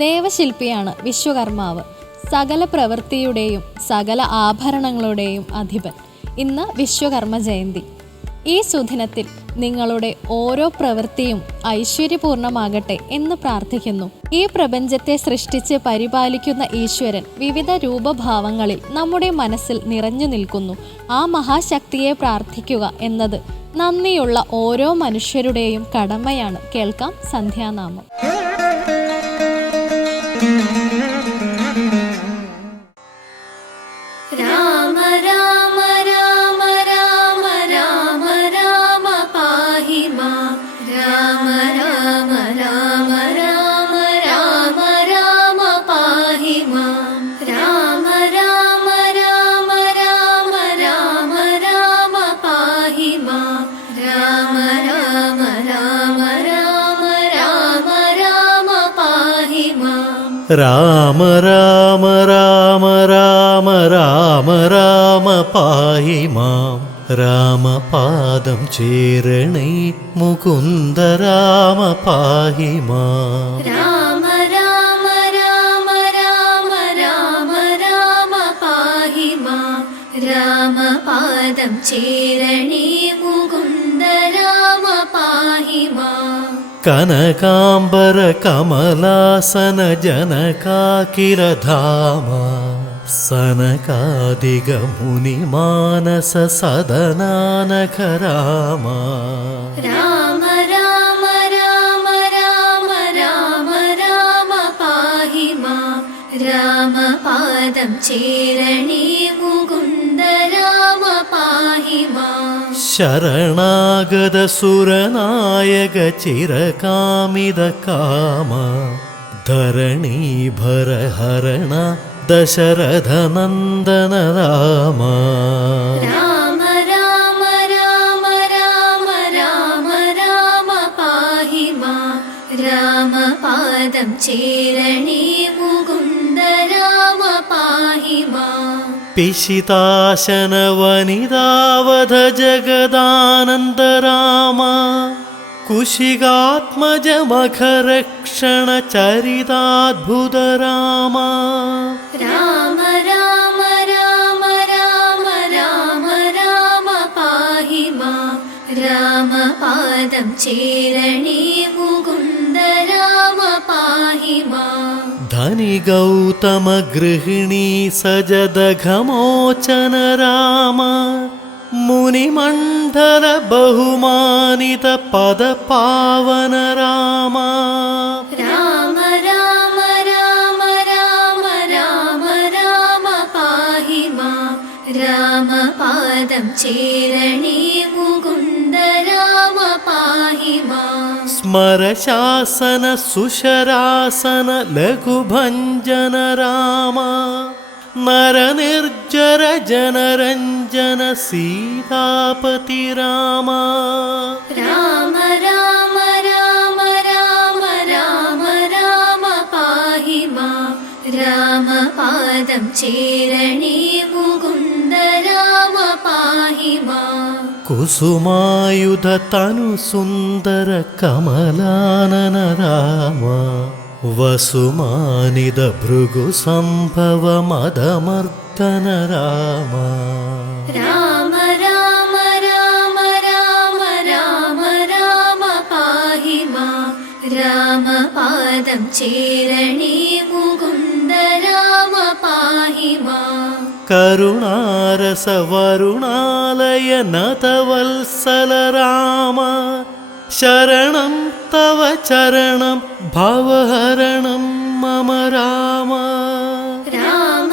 ദേവശില്പിയാണ് വിശ്വകർമാവ്. സകല പ്രവൃത്തിയുടെയും സകല ആഭരണങ്ങളുടെയും അധിപൻ. ഇന്ന് വിശ്വകർമ്മ ജയന്തി ഈ സുദിനത്തിൽ നിങ്ങളുടെ ഓരോ പ്രവൃത്തിയും ഐശ്വര്യപൂർണമാകട്ടെ എന്ന് പ്രാർത്ഥിക്കുന്നു. ഈ പ്രപഞ്ചത്തെ സൃഷ്ടിച്ച് പരിപാലിക്കുന്ന ഈശ്വരൻ വിവിധ രൂപഭാവങ്ങളിൽ നമ്മുടെ മനസ്സിൽ നിറഞ്ഞു നിൽക്കുന്നു. ആ മഹാശക്തിയെ പ്രാർത്ഥിക്കുക എന്നത് നന്ദിയുള്ള ഓരോ മനുഷ്യരുടെയും കടമയാണ്. കേൾക്കാം സന്ധ്യാനാമം. Rama Rama രാമ രാമ രാമ രാമ രാമ രാമ പായി മാം. രാമപാദം ചേരണേ മുകുന്ദ രാമ പായി മാം. രാമ രാമ രാമ രാമ രാമ രാമ പാഹി മാം. രാമപാദം ചേരണേ कनकाम्बर कमलासन जनका राम राम राम राम राम राम पाहि मा रामपादं पाद चिरणीगुण മാം ശരണാഗത സുരനായക ചിരകാമിത കാമ ധരണീഭര ഹരണ ദശരഥ നന്ദന രാമ. രാമ രാമ രാമപാദം ചേരണേ पिशिताशनवनिदावध जगदानन्दराम कुशिगात्मजमखरक्षणचरिताद्भुत राम राम राम राम राम राम पाहि मा। रामपादं चेरणी मुकुन्द राम पाहि मा। नि गौतमगृहिणी सजदघमोचन राम। मुनिमण्ठरबहुमानितपदपन राम। राम राम राम राम राम राम पाहि मा। राम पादं मुकुन्द राम पाहि स्मरशासन सुशरासन लघुभञ्जन राम नरनिर्जर जनरञ्जन सीतापति राम। राम राम राम राम राम राम पाहि मा। रामपादं चेरणी കുസുമായുധ തനു സുന്ദര കമലാനന രാമ വസുമാനിത ഭൃഗു സംഭവ മദമർദ്ദന രാമ രാമപാദം മാം കരുണാരസ വരുണാലയ നതവത്സല രാമ ശരണം തവ ചരണം ഭവഹരണം മമ രാമ. രാമ